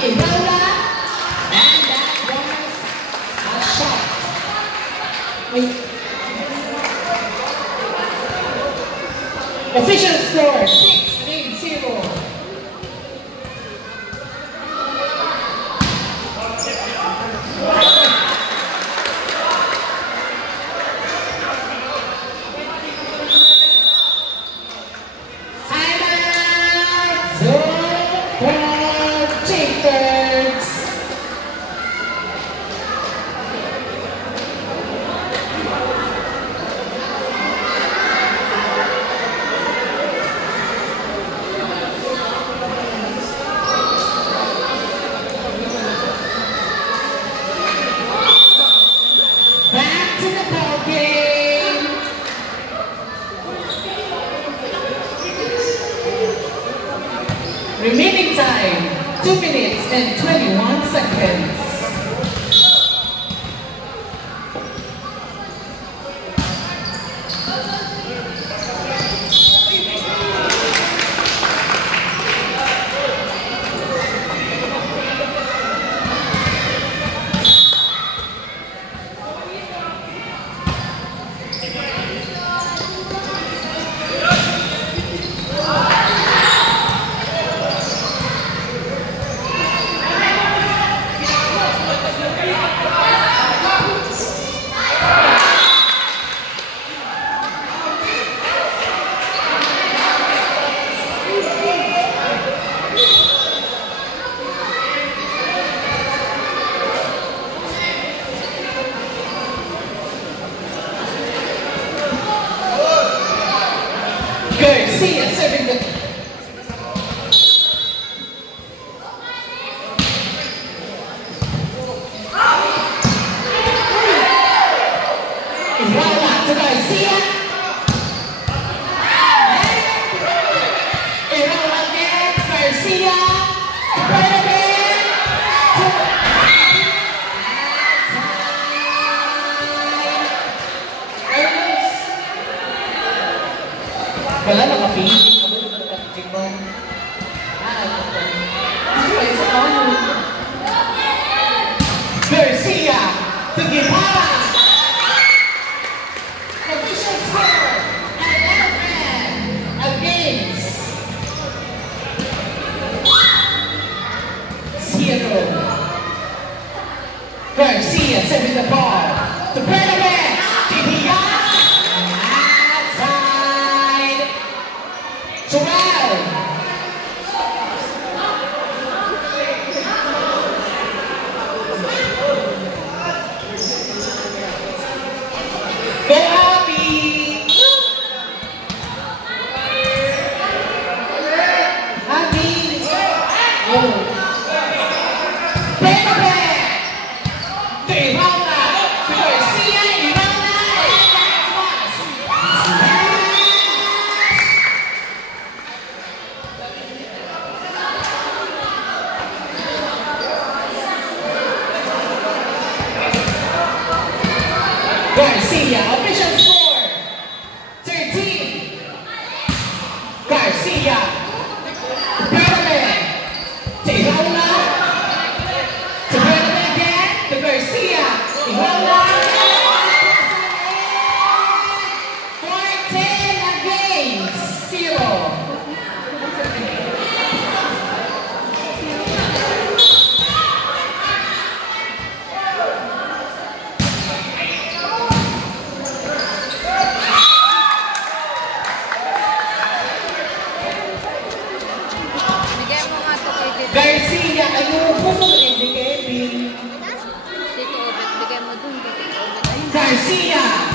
Irola, and that was a shot. Official score 6-0. Remaining time, 2 minutes and 21 seconds. Garcia serving the Irola to Garcia. Irola again, Garcia. Right again. Wala nakapiling ako naman nakapiling mo. Garcia to Guevara. Official score 11 against 0. Garcia serving the ball to Bernabet. Outside. 12. Garcia, official score 13. Garcia, Bernabet, to Irola, to Bernabet again, to Garcia, Irola, 14 against 0. Garcia, ayupo mo rin ni Kevin. Garcia!